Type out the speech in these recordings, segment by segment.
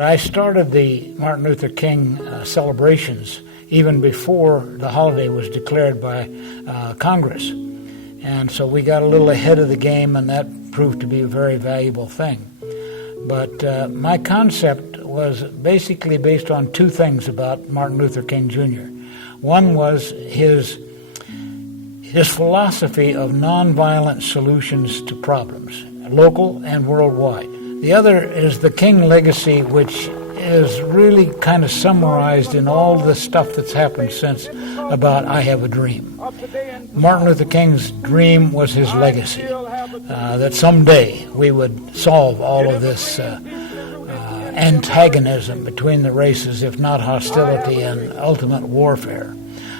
I started the Martin Luther King celebrations even before the holiday was declared by Congress. And so we got a little ahead of the game, and that proved to be a very valuable thing. But my concept was basically based on two things about Martin Luther King Jr. One was his philosophy of nonviolent solutions to problems, local and worldwide. The other is the King legacy, which is really kind of summarized in all the stuff that's happened since about I Have a Dream. Martin Luther King's dream was his legacy, that someday we would solve all of this antagonism between the races, if not hostility and ultimate warfare.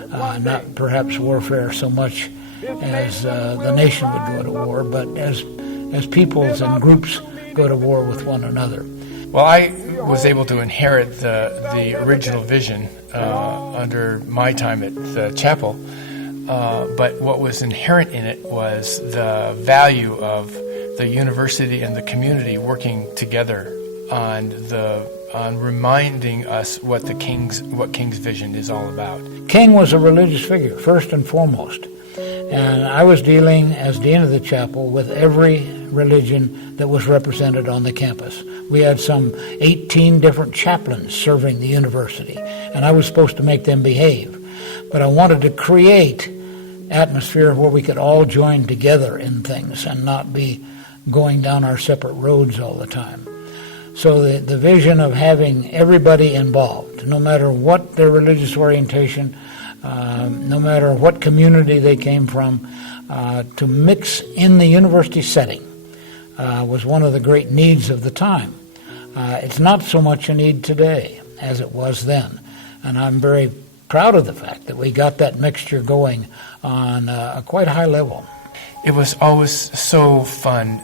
Not perhaps warfare so much as the nation would go to war, but as peoples and groups go to war with one another. Well, I was able to inherit the original vision under my time at the chapel, but what was inherent in it was the value of the university and the community working together on reminding us what King's vision is all about. King was a religious figure, first and foremost. And I was dealing, as dean of the chapel, with every religion that was represented on the campus. We had some 18 different chaplains serving the university, and I was supposed to make them behave. But I wanted to create atmosphere where we could all join together in things and not be going down our separate roads all the time. So the vision of having everybody involved, no matter what their religious orientation, no matter what community they came from, to mix in the university setting was one of the great needs of the time. It's not so much a need today as it was then, and I'm very proud of the fact that we got that mixture going on a quite high level. It was always so fun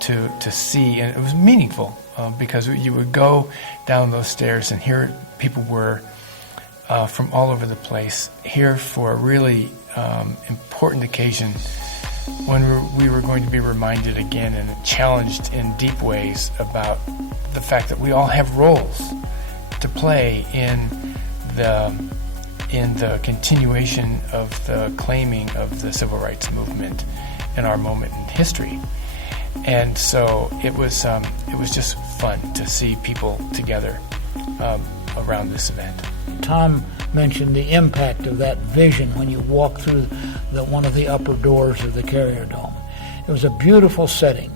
to see, and it was meaningful because you would go down those stairs and here people were from all over the place, here for a really important occasion when we were going to be reminded again and challenged in deep ways about the fact that we all have roles to play in the continuation of the claiming of the civil rights movement in our moment in history. And so it was just fun to see people together around this event. Tom mentioned the impact of that vision when you walk through one of the upper doors of the Carrier Dome. It was a beautiful setting,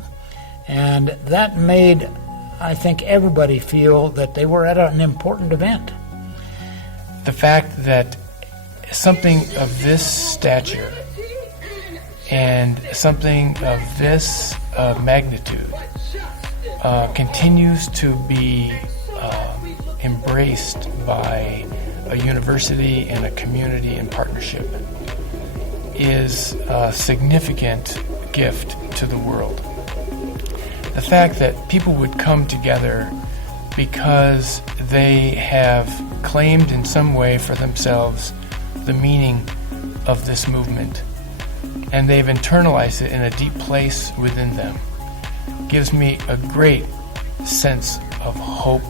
and that made, I think, everybody feel that they were at an important event. The fact that something of this stature and something of this magnitude continues to be embraced by a university and a community in partnership is a significant gift to the world. The fact that people would come together because they have claimed in some way for themselves the meaning of this movement, and they've internalized it in a deep place within them, gives me a great sense of hope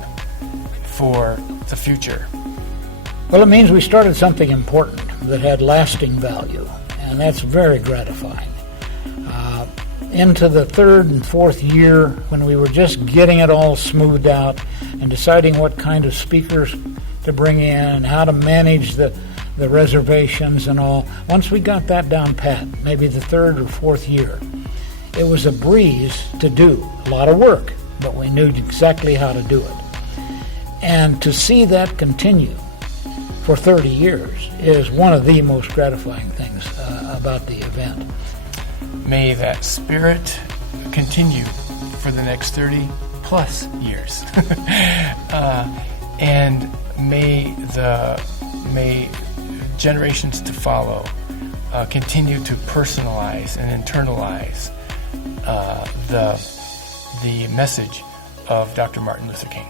for the future. Well, it means we started something important that had lasting value, and that's very gratifying. Into the third and fourth year, when we were just getting it all smoothed out and deciding what kind of speakers to bring in and how to manage the reservations and all, once we got that down pat, maybe the third or fourth year, it was a breeze to do. A lot of work, but we knew exactly how to do it. And to see that continue for 30 years is one of the most gratifying things about the event. May that spirit continue for the next 30 plus years. And may generations to follow continue to personalize and internalize the message of Dr. Martin Luther King.